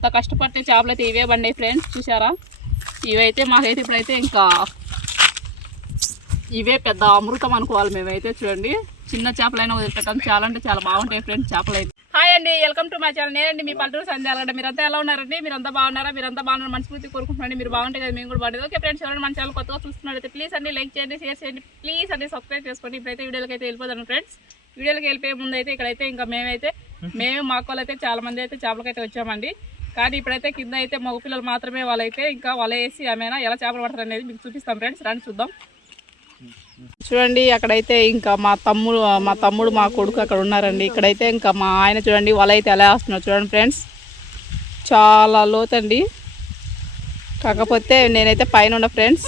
ఇంత కష్టపడితే చేపలు అయితే ఇవే బండి ఫ్రెండ్స్ చూసారా ఇవైతే మాకైతే ఇప్పుడైతే ఇంకా ఇవే పెద్ద అమృతం అనుకోవాలి మేమైతే చూడండి. చిన్న చేపలైనా వదిలిపెట్టడం చాలా అంటే చాలా బాగుంటాయి ఫ్రెండ్స్ చేపలు అయితే. హాయ్ అండి వెల్కమ్ టు మై ఛానల్ నేనండి మీ పల్లెటూరు సంధ్యాలండి మీరంతా ఎలా ఉన్నారండి? మీరంతా బాగున్నారా? మీరంతా బాగున్నారు? మనస్ఫూర్తి కోరుకుంటున్నాండి మీరు బాగుంటే కదా మేము కూడా బాగుంటుంది ఓకే ఫ్రెండ్స్ ఎవరైనా మన ఛానల్ కొత్తగా చూస్తున్నట్లయితే ప్లీజ్ అండి లైక్ చేయండి షేర్ చేయండి. ప్లీజ్ అండి సబ్స్క్రైబ్ చేసుకోండి. ఇప్పుడైతే వీడియోలకి అయితే వెళ్ళిపోతాను ఫ్రెండ్స్ వీడియోలకి వెళ్ళిపోయే ముందు అయితే ఇక్కడైతే ఇంకా మేమైతే మేము మా అక్కలు అయితే చాలా మంది అయితే చేపలకైతే వచ్చామండి. కానీ ఇప్పుడైతే కింద అయితే మగపిల్లలు మాత్రమే వాళ్ళైతే ఇంకా వల వేసి ఏమైనా ఎలా చేపలు పడతారు అనేది మీకు చూపిస్తాం ఫ్రెండ్స్. రండి చూద్దాం. చూడండి అక్కడైతే ఇంకా మా తమ్ముడు మా తమ్ముడు మా కొడుకు అక్కడ ఉన్నారండి. ఇక్కడైతే ఇంకా మా ఆయన చూడండి వల అయితే ఎలా వేస్తున్నారు చూడండి ఫ్రెండ్స్. చాలా లోతండి కాకపోతే నేనైతే పైన ఉన్న ఫ్రెండ్స్.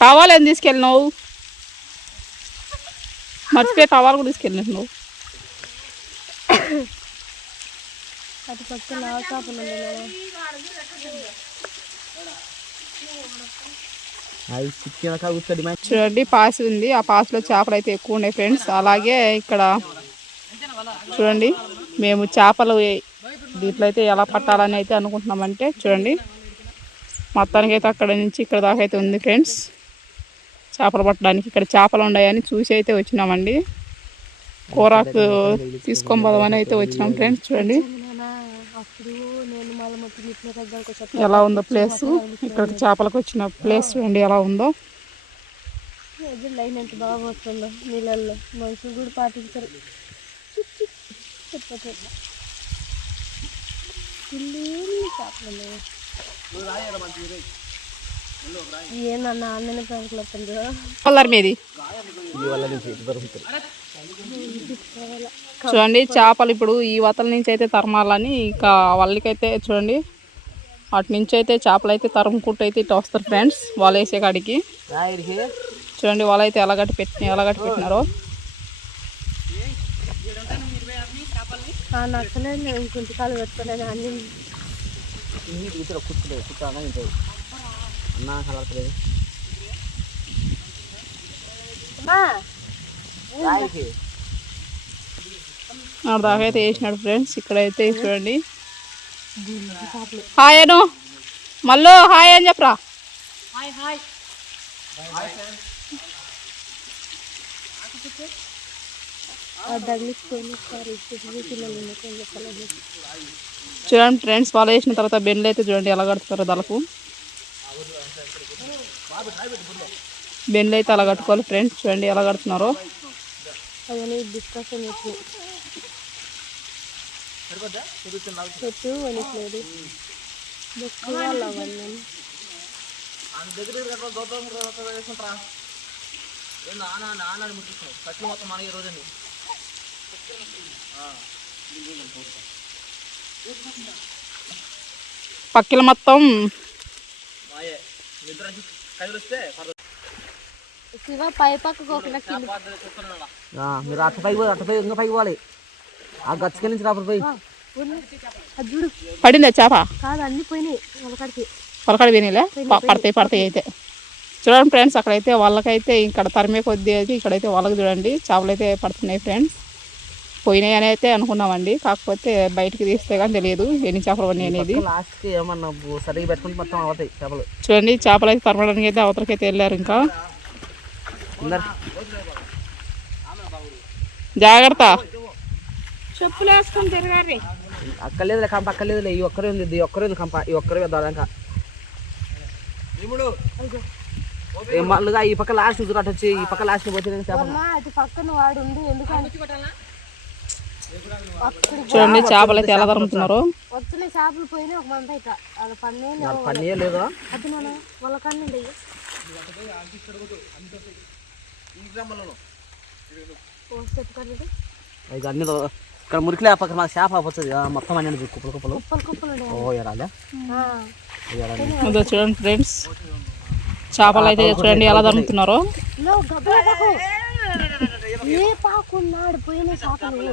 టవాల్ ఏం తీసుకెళ్ళినావు? మర్చిపోయి టవాల్ కూడా తీసుకెళ్ళినావు. నువ్వు అటు చూడండి పాస్ ఉంది. ఆ పాస్లో చేపలు అయితే ఎక్కువ ఉన్నాయి ఫ్రెండ్స్. అలాగే ఇక్కడ చూడండి మేము చేపలు దీంట్లో అయితే ఎలా పట్టాలని అయితే అనుకుంటున్నామంటే చూడండి. మొత్తానికి అయితే అక్కడ నుంచి ఇక్కడ దాకా అయితే ఉంది ఫ్రెండ్స్. చేపలు పట్టడానికి ఇక్కడ చేపలు ఉన్నాయని చూసి అయితే వచ్చినామండి. కూరాకు తీసుకొని పోదామని అయితే వచ్చినాం ఫ్రెండ్స్ చూడండి. అప్పుడు నేను ఎలా ఉందో ప్లేస్. ఇక్కడ చేపలకు వచ్చిన ప్లేస్ చూడండి ఎలా ఉందో. లైన్ ఎంత బాగా పోతుందో నీళ్ళల్లో. మనుషులు కూడా పాటించరు చెప్పలేదు చేపలు ఏందన్నా బ్యాంకులో కలర్ మీది? చూడండి చేపలు ఇప్పుడు ఈ వతల నుంచి అయితే తరమాలని ఇంకా వాళ్ళకైతే చూడండి అటు నుంచి అయితే చేపలు అయితే తరుముకుంటూ అయితే ఇటు వస్తారు ఫ్రెండ్స్ వాళ్ళు వేసే కాడికి. చూడండి వాళ్ళు అయితే ఎలా గట్టి పెట్టి ఎలా గట్టి పెట్టినారో. ఆ నక్కలే నేను కుంటికాలు పెట్టుకున్నాను అన్ని అన్నా ఆడ దాకా అయితే వేసినాడు ఫ్రెండ్స్ ఇక్కడైతే చూడండి. హాయ్ అను. మళ్ళీ హాయ్ అని చెప్పరా? చూడండి ఫ్రెండ్స్ వాళ్ళు వేసిన తర్వాత బెండ్లు అయితే చూడండి ఎలా కడుతారో దళకు బెండ్లు అయితే అలా కట్టుకోవాలి ఫ్రెండ్స్ చూడండి ఎలా కడుతున్నారో. అవన్నీ డిస్కషన్ పక్కిల మొత్తం. నిద్ర శివ పై పక్కకు మీరు అట్ట పైకి పోయి అట్ట పై ఇంకా పైకి పోవాలి. ఆ గచ్చకి నుంచి రాపరు పోయి చూడు. పడిందా చేప? కాదు అన్ని పోయినాయి పొలకడ వినిలే పడతాయి పడతాయి అయితే. చూడండి ఫ్రెండ్స్ అక్కడైతే వాళ్ళకైతే ఇక్కడ తరిమే కొద్దీ అయితే ఇక్కడైతే వాళ్ళకి చూడండి. చేపలు అయితే పడుతున్నాయి ఫ్రెండ్స్. పోయినాయి అని అయితే అనుకున్నామండి. కాకపోతే బయటికి తీస్తే కానీ తెలియదు ఎన్ని చేపలు ఉన్నాయి అనేది లాస్ట్కి ఏమన్నా బు- సరిగ్గా పెట్టుకుంటే మొత్తం అవుతాయి చేపలు. చూడండి చేపలు అయితే తరమడానికి అయితే అవతలకి అయితే వెళ్ళారు ఇంకా. అందరు. జాగ్రత్త. చెప్పులు వేసుకొని కంప ఈ ఒక్కరే ఉంది ఈ ఒక్కరే ఉంది కంప ఈ ఒక్కరే ఈ పక్క లాస్ట్ అటు వచ్చి ఈ పక్క లాస్ట్ పోతే పక్కన వాడు ఉంది ఎందుకంటే అక్కడ చూడండి చేపలు అయితే ఎలా తరుముతున్నారో? వచ్చిన చేపలు పోయినాయి ఒక వాళ్ళ పన్నే లేదా? అది అన్ని ఇక్కడ మురికిలే ఆ పక్క మాకు చేప ఆపొచ్చుది. ఆ మొత్తం అన్ని కుప్పలు కుప్పలు. ఓ అదో చూడండి ఫ్రెండ్స్ చేపలు అయితే చూడండి ఎలా తరుముతున్నారో. లో గబ్బల పాకు ఏ పాకున్నాడు పోయిన చేపలు.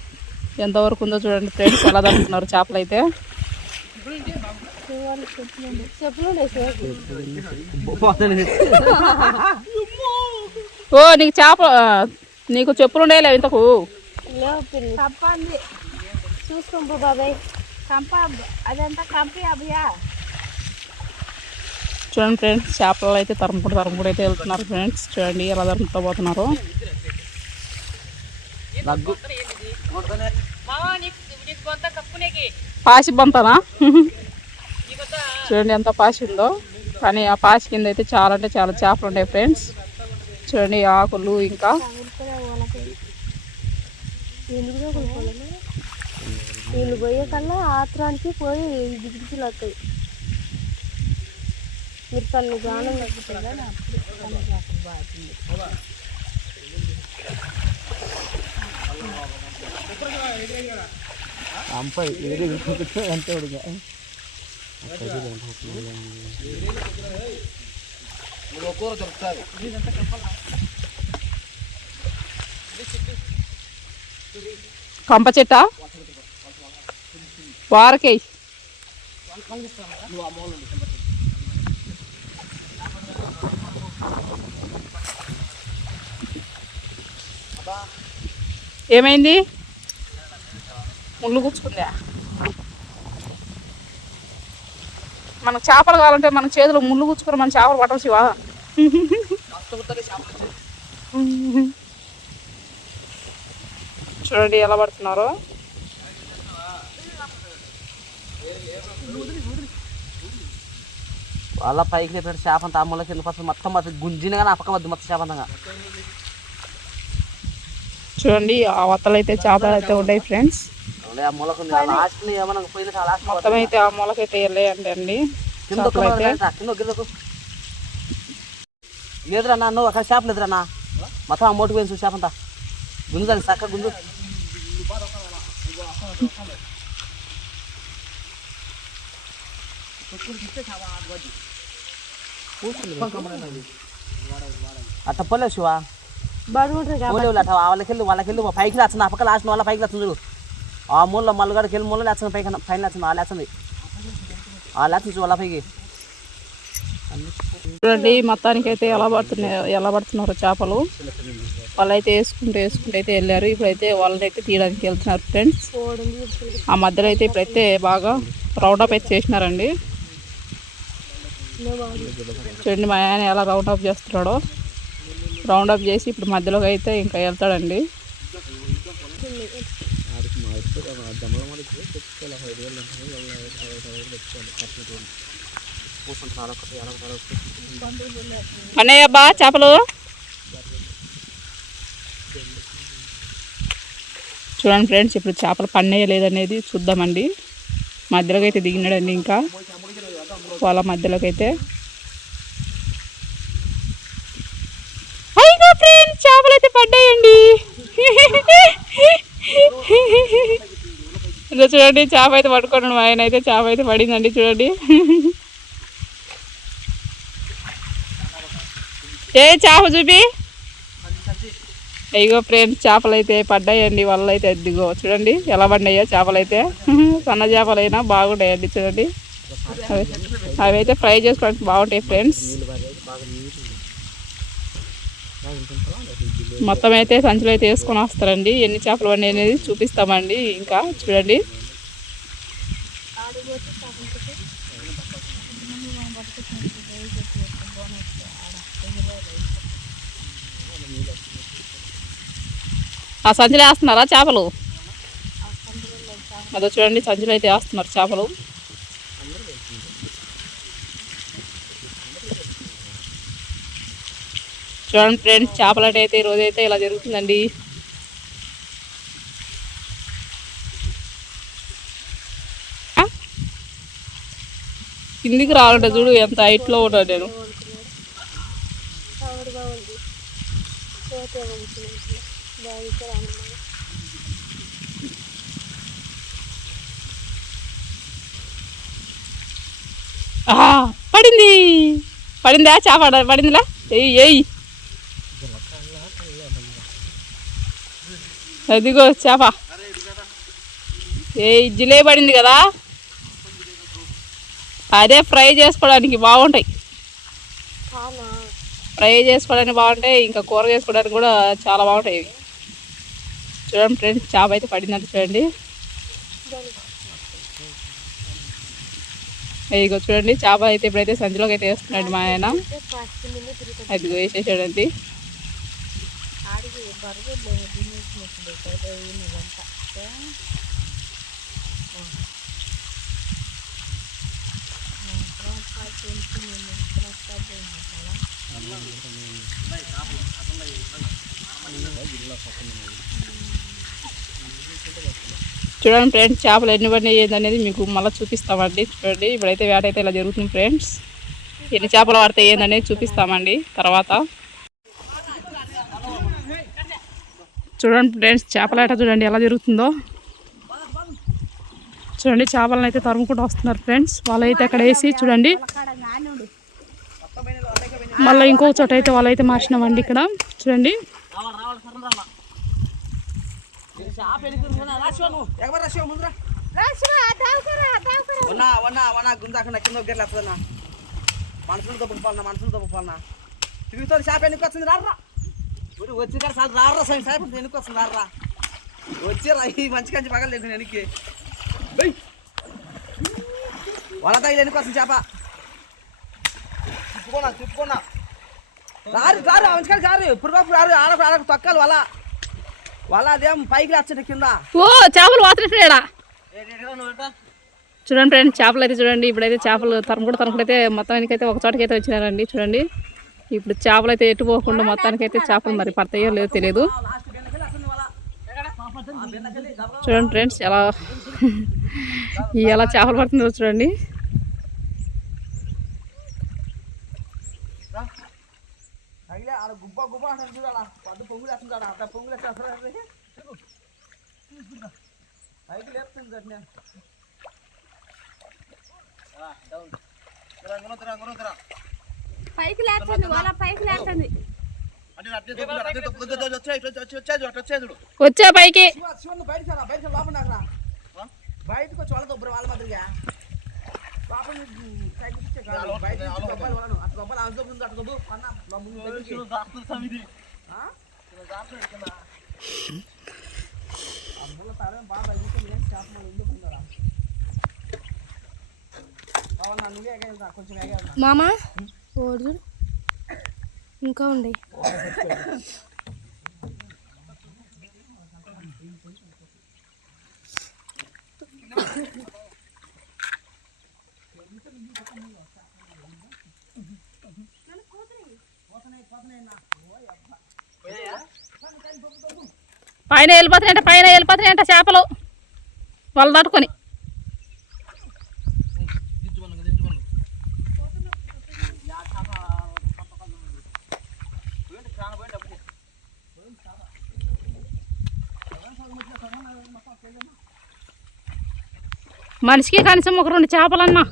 ఎంతవరకు ఉందో చూడండి ఫ్రెండ్స్ ఎలా తరుముతున్నారు చేపలు అయితే. ఓ నీకు చేప నీకు చెప్పులు ఉండేలే ఇంతకు? లేవు పిన్ని. కంపంది చూసుకోంపు బాబాయ్. కంప అదంతా కంపి అభియా చూడండి ఫ్రెండ్స్ చేపలు అయితే తరుముకుంటూ తరుముకుంటూ అయితే వెళ్తున్నారు ఫ్రెండ్స్. చూడండి ఎలా తరుముతూ పోతున్నారు. పాసి బంతనా చూడండి ఎంత పాసి ఉందో కానీ ఆ పాసి కింద అయితే చాలా అంటే చాలా చేపలు ఉంటాయి ఫ్రెండ్స్ చూడండి ఆకులు ఇంకా వీళ్ళు పోయే కల్లా ఆత్రానికి పోయి దిగుతులు వస్తాయి మీరు తను గానం తగ్గుతుందా అంపై ఏది అంతే ఉడిగా. కంప చెట్ట? వారకై ఏమైంది? ముళ్ళు గుచ్చుకుందా? మనకు చేపలు కావాలంటే మన చేతిలో ముళ్ళు గుచ్చుకుని మన చేపలు పట్టవచ్చు శివా. చూడండి ఎలా పడుతున్నారు. వాళ్ళ పైకి లేపినట్టు చేప అంతా అమ్మలో కింద ఫస్ట్ మొత్తం మొత్తం గుంజినగా నా పక్క వద్దు మొత్తం చేప అంతగా చూడండి ఆ వత్తలు అయితే చేపలు. అయితే ఉన్నాయి ఫ్రెండ్స్ మొత్తం అయితే ఆ మూలకైతే వెళ్ళాయండి అండి. లేదురా నువ్వు అక్కడ చేప లేదురా మొత్తం ఆ మోటు పోయింది చేప అంతా. గుంజు చక్క గుంజు. అట్ట పోలే శివా. బడుగుంటారు పోలేవు అట్ట వాళ్ళకి వెళ్ళి వాళ్ళకి వెళ్ళి. పైకి ఆ పక్క లాస్ట్ వాళ్ళ పైకి చూడు. ఆ మల్లగాడికి వెళ్ళి పైకి పైన ఆ ఆ వాళ్ళ పైకి. చూడండి మొత్తానికి అయితే ఎలా పడుతున్నాయి ఎలా పడుతున్నారు చేపలు? వాళ్ళు అయితే వేసుకుంటూ వేసుకుంటూ అయితే వెళ్ళారు. ఇప్పుడైతే వాళ్ళని అయితే తీయడానికి వెళ్తున్నారు ఫ్రెండ్స్. ఆ మధ్యలో అయితే ఇప్పుడైతే బాగా రౌండ్ అప్ అయితే చేసినారండి. చూడండి మా ఆయన ఎలా రౌండ్ అప్ చేస్తున్నాడో. రౌండ్ అప్ చేసి ఇప్పుడు మధ్యలోకి అయితే ఇంకా వెళ్తాడండి. అన్నయ్య బా చేపలు. చూడండి ఫ్రెండ్స్ ఇప్పుడు చేపలు పన్నేయలేదనేది చూద్దామండి. మధ్యలోకి అయితే దిగినాడండి ఇంకా. వాళ్ళ మధ్యలోకి అయితే అయ్యో ఫ్రెండ్స్ చేపలు అయితే పడ్డాయండి. ఇదో చూడండి చేప అయితే పట్టుకున్నాడు మా ఆయన అయితే చేప అయితే పడిందండి చూడండి. ఏ చేప చూపి. అయ్యో ఫ్రెండ్స్ చేపలు అయితే పడ్డాయండి వల్ల అయితే అదిగో చూడండి ఎలా పడినాయో చేపలు అయితే సన్న చేపలు అయినా బాగుంటాయండి చూడండి. అవి అవి అయితే ఫ్రై చేసుకోవడానికి బాగుంటాయి ఫ్రెండ్స్. మొత్తం అయితే సంచులు అయితే వేసుకొని వస్తారండి. ఎన్ని చేపలు పండి అనేది చూపిస్తామండి ఇంకా. చూడండి. ఆ సంచులు వేస్తున్నారా చేపలు? అదో చూడండి సంచులు అయితే వేస్తున్నారు చేపలు. చూడండి ఫ్రెండ్స్ చేపలు అయితే ఈ అయితే ఇలా జరుగుతుందండి. కిందికి రావాలంటే చూడు ఎంత హైట్లో ఉన్నాను నేను. పడింది. పడిందా చేప? పడిందిలా? ఎయ్యి ఎయ్యి అదిగో చేప. ఏ జిలే పడింది కదా? అదే ఫ్రై చేసుకోవడానికి బాగుంటాయి. ఫ్రై చేసుకోవడానికి బాగుంటాయి ఇంకా కూర చేసుకోవడానికి కూడా చాలా బాగుంటాయి ఇవి. చూడండి ఫ్రెండ్స్ చేప అయితే పడిందంట చూడండి. ఇదిగో చూడండి చేప అయితే ఇప్పుడైతే సంచిలోకి అయితే వేస్తున్నాడు మా ఆయన. అదిగో వేసేసాడండి. ఆడికి ఇదంతా చూడండి ఫ్రెండ్స్ చేపలు ఎన్ని పడినాయి ఏందనేది మీకు మళ్ళీ చూపిస్తామండి. చూడండి ఇప్పుడైతే వేట అయితే ఇలా జరుగుతుంది ఫ్రెండ్స్. ఎన్ని చేపలు పడితే ఏందనేది చూపిస్తామండి. తర్వాత చూడండి ఫ్రెండ్స్ చేపల చూడండి ఎలా జరుగుతుందో. చూడండి చేపలను అయితే తరుముకుంటూ వస్తున్నారు ఫ్రెండ్స్. వాళ్ళైతే అక్కడ వేసి చూడండి. మళ్ళీ ఇంకో చోట అయితే వాళ్ళైతే మార్చినామండి ఇక్కడ. చూడండి. రావాలి రావాలి సరం మనుషులు దొబ్బకపోవాలన్నా మనుషులు దొబ్బకపోవాలన్నా తిరుగుతుంది చేప ఎన్నుకు వస్తుంది రారా. ఊరు వచ్చి కాడ సార్ రారా సార్ షాప్ ఎన్నుకు వస్తుంది రారా వచ్చి రా ఈ మంచి కంచి పగలు లేదు వెనక్కి. వాళ్ళ తగిలి ఎన్నుకు వస్తుంది చేప. తిప్పుకోనా తిప్పుకోనా రారు రారు మంచి కాడ రారు. ఇప్పుడు రారు ఆడ ఆడ తొక్కాలి వాళ్ళ. వాళ్ళ అదేం పైకి వచ్చండి కింద. ఓ చేపలు వాతరేడా చూడండి ఫ్రెండ్స్ చేపలు అయితే చూడండి. ఇప్పుడైతే చేపలు తరుముకుంటూ తరుముకుంటూ అయితే మొత్తానికి అయితే ఒక చోటకి అయితే వచ్చినారండి చూడండి. ఇప్పుడు చేపలు అయితే ఎటు పోకుండా మొత్తానికి అయితే చేపలు మరి పడతాయో లేదో తెలియదు చూడండి ఫ్రెండ్స్ ఎలా ఎలా చేపలు పడుతుందో చూడండి రా. పైకి లేచండి వాళ్ళ పైకి లేచండి వచ్చా పైకి. బయటకు వచ్చి వాళ్ళ మాదిరిగా. కాదు బయట అటు దొబ్బాలి అటు దొబ్బుంది అటు దొబ్బు. అన్న. ఆ? అందులో తారేం బాగా తగ్గుతుంది కానీ చేప మరి ఉండి పోయిందిరా. అవునా నువ్వే ఎగేదా కొంచెం ఎగేదా మామ? ఓడు ఇంకా ఉండే పైన వెళ్ళిపోతున్నాయంట పైన వెళ్ళిపోతున్నాయంట చేపలు. వాళ్ళు దాటుకొని. మనిషికి కనీసం ఒక రెండు చేపలన్నా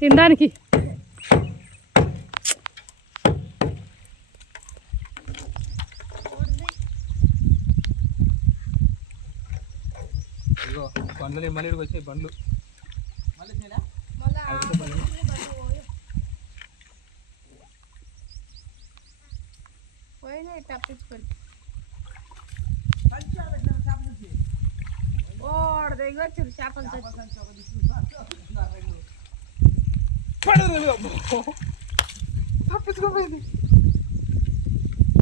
తినడానికి. బండ్లు మళ్ళీ వచ్చాయి బండ్లు. పోయినాయి తప్పించుకొని. ఓడ దగ్గర వచ్చారు చేపలు తప్పించుకోపోయింది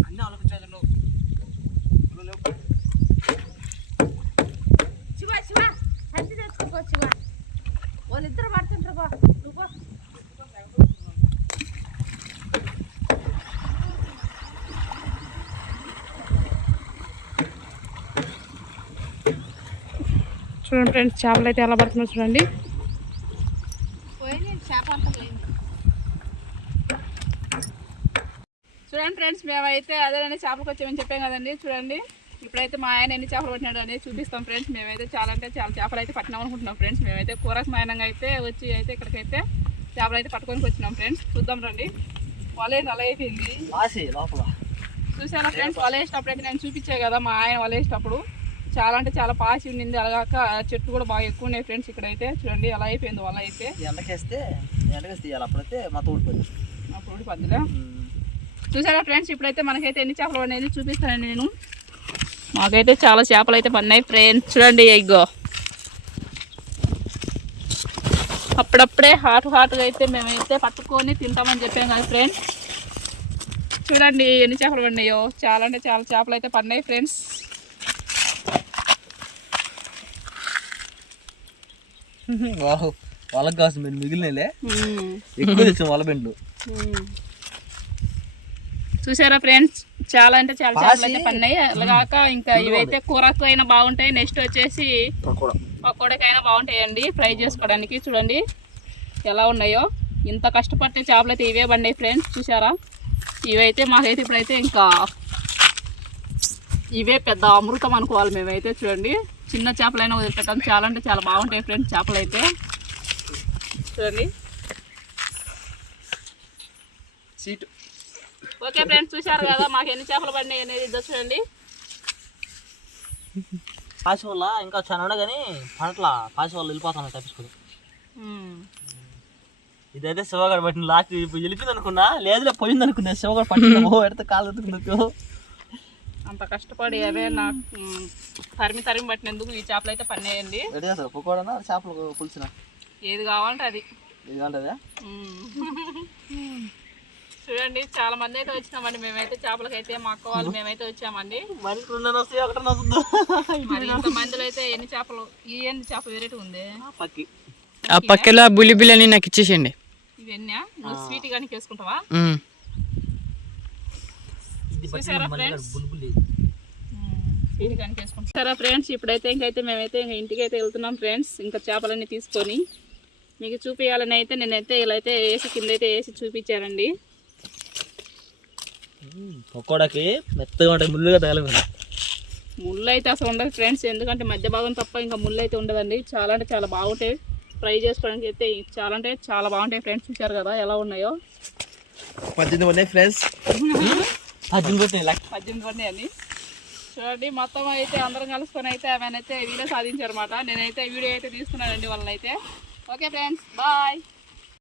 అన్నీ ఆలోచించాలి నువ్వు శివ శివ సంచి తెచ్చుకో శివ వాళ్ళిద్దరు పడుతుంటారు బా నువ్వు పో. చూడండి ఫ్రెండ్స్ చేపలు అయితే ఎలా పడుతున్నాయి చూడండి. చూడండి ఫ్రెండ్స్ మేమైతే అదేనండి చేపలకు వచ్చామని చెప్పాం కదండి చూడండి. ఇప్పుడైతే మా ఆయన ఎన్ని చేపలు పట్టినాడు అనేది చూపిస్తాం ఫ్రెండ్స్. మేమైతే చాలా అంటే చాలా చేపలు అయితే పట్టినాం అనుకుంటున్నాం ఫ్రెండ్స్. మేమైతే కూరకు మాయనంగా అయితే వచ్చి అయితే ఇక్కడికైతే చేపలు అయితే పట్టుకొని వచ్చినాం ఫ్రెండ్స్. చూద్దాం రండి. వల ఏంటి అలా అయిపోయింది చూసారా ఫ్రెండ్స్ వల వేసేటప్పుడు అయితే నేను చూపించే కదా మా ఆయన వల వేసేటప్పుడు చాలా అంటే చాలా పాసి ఉండింది. అలాగాక చెట్టు కూడా బాగా ఎక్కువ ఉన్నాయి ఫ్రెండ్స్ ఇక్కడైతే. చూడండి అలా అయిపోయింది వల అయితే. ఎండకేస్తే ఎండకేస్తే అప్పుడైతే మా తోడిపోయింది అప్పుడు పద్దులే చూసారా ఫ్రెండ్స్ ఇప్పుడైతే మనకైతే ఎన్ని చేపలు అనేది చూపిస్తానండి నేను. మాకైతే చాలా చేపలు అయితే పన్నాయి ఫ్రెండ్స్. చూడండి ఎగ్గో అప్పుడప్పుడే హాట్ హాట్గా అయితే మేమైతే పట్టుకొని తింటామని చెప్పాం కదా ఫ్రెండ్స్. చూడండి ఎన్ని చేపలు పడినాయో. చాలా అంటే చాలా చేపలు అయితే పడినాయి ఫ్రెండ్స్. వాళ్ళకి కాసు మీరు మిగిలినలే. ఎక్కువ తెచ్చాం వాళ్ళ బెండ్లు. చూసారా ఫ్రెండ్స్? చాలా అంటే చాలా చేపలు అయితే పన్నాయి అలాగాక ఇంకా ఇవైతే కూరకు అయినా బాగుంటాయి. నెక్స్ట్ వచ్చేసి పకోడకైనా బాగుంటాయండి. ఫ్రై చేసుకోవడానికి చూడండి ఎలా ఉన్నాయో. ఇంత కష్టపడితే చేపలు అయితే ఇవే పడినాయి ఫ్రెండ్స్. చూసారా? ఇవైతే మాకైతే ఇప్పుడైతే ఇంకా ఇవే పెద్ద అమృతం అనుకోవాలి మేమైతే చూడండి. చిన్న చేపలైనా వదిలిపెట్టాం చాలా అంటే చాలా బాగుంటాయి ఫ్రెండ్స్ చేపలు అయితే చూడండి. సీటు. ఓకే ఫ్రెండ్స్ చూశారు కదా మాకు ఎన్ని చేపలు పడినాయి అనేది ఇదో చూడండి. పాసి వల్ల ఇంకా చాలా ఉండే కానీ పంటల పాసి వల్ల వెళ్ళిపోతాను తప్పించుకుని. ఇదైతే శివగాడు పట్టిన లాస్ట్ వెళ్ళిపోయింది అనుకున్నా లేదులే పోయింది అనుకున్నా శివగాడు పట్టిన ఓ ఎడత కాలు అంత కష్టపడి అవే నాకు తరిమి తరిమి పట్టినందుకు ఈ చేపలు అయితే పన్నాయండి. చేస్తారు పకోడా చేపలు పులిసిన? ఏది కావాలంటే అది. కాలేదా మ్. చూడండి చాలా మంది అయితే వచ్చినామండి. మేమైతే చేపలకైతే మా అక్క వాళ్ళు మేమైతే వచ్చామండి. మరి రెండు వస్తాయి ఒకటి వస్తుందో. మరి ఇంత మందిలో అయితే ఎన్ని చేపలు ఈ ఎన్ని చేపలు వెరైటీ ఉంది? పక్కి. ఆ పక్కలో బుల్లి బిల్లని నాకు ఇచ్చేసేయండి. ఇవన్నీ నువ్వు స్వీట్ కానీ వేసుకుంటావా ఉమ్. చూసారా ఫ్రెండ్స్ బుల్బులి స్వీట్ సరే ఫ్రెండ్స్ ఇప్పుడైతే ఇంకైతే మేమైతే ఇంకా ఇంటికి అయితే వెళ్తున్నాం ఫ్రెండ్స్. ఇంకా చేపలన్నీ తీసుకొని మీకు చూపించాలని అయితే నేనైతే ఇలా అయితే వేసి కింద అయితే వేసి చూపించానండి. పకోడాకి మెత్తగా ఉంటాయి ముళ్ళుగా తగలదు ముళ్ళు అయితే అసలు ఉండదు ఫ్రెండ్స్ ఎందుకంటే మధ్య భాగం తప్ప ఇంకా ముళ్ళు అయితే ఉండదండి. చాలా అంటే చాలా బాగుంటాయి. ఫ్రై చేసుకోవడానికి అయితే చాలా అంటే చాలా బాగుంటాయి ఫ్రెండ్స్ చూసారు కదా ఎలా ఉన్నాయో. పద్దెనిమిది ఉన్నాయి ఫ్రెండ్స్. పద్దెనిమిది పద్దెనిమిది ఉన్నాయి అని చూడండి మొత్తం అయితే అందరం కలుసుకొని అయితే ఆమెనైతే వీడియో సాధించారన్నమాట. నేనైతే వీడియో అయితే తీసుకున్నానండి వాళ్ళనైతే. Okay friends bye.